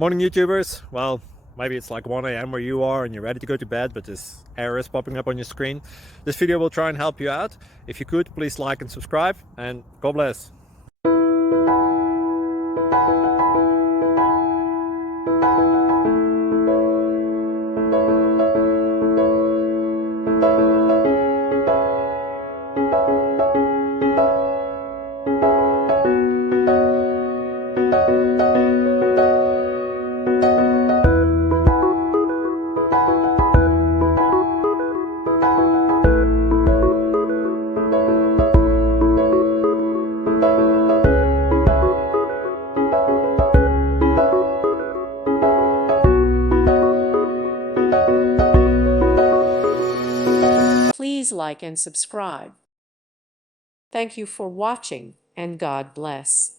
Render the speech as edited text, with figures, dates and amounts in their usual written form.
Morning YouTubers. Well, maybe it's like 1 a.m. where you are and you're ready to go to bed, but this error is popping up on your screen. This video will try and help you out. If you could, please like and subscribe, and God bless. Please like and subscribe. Thank you for watching, and God bless.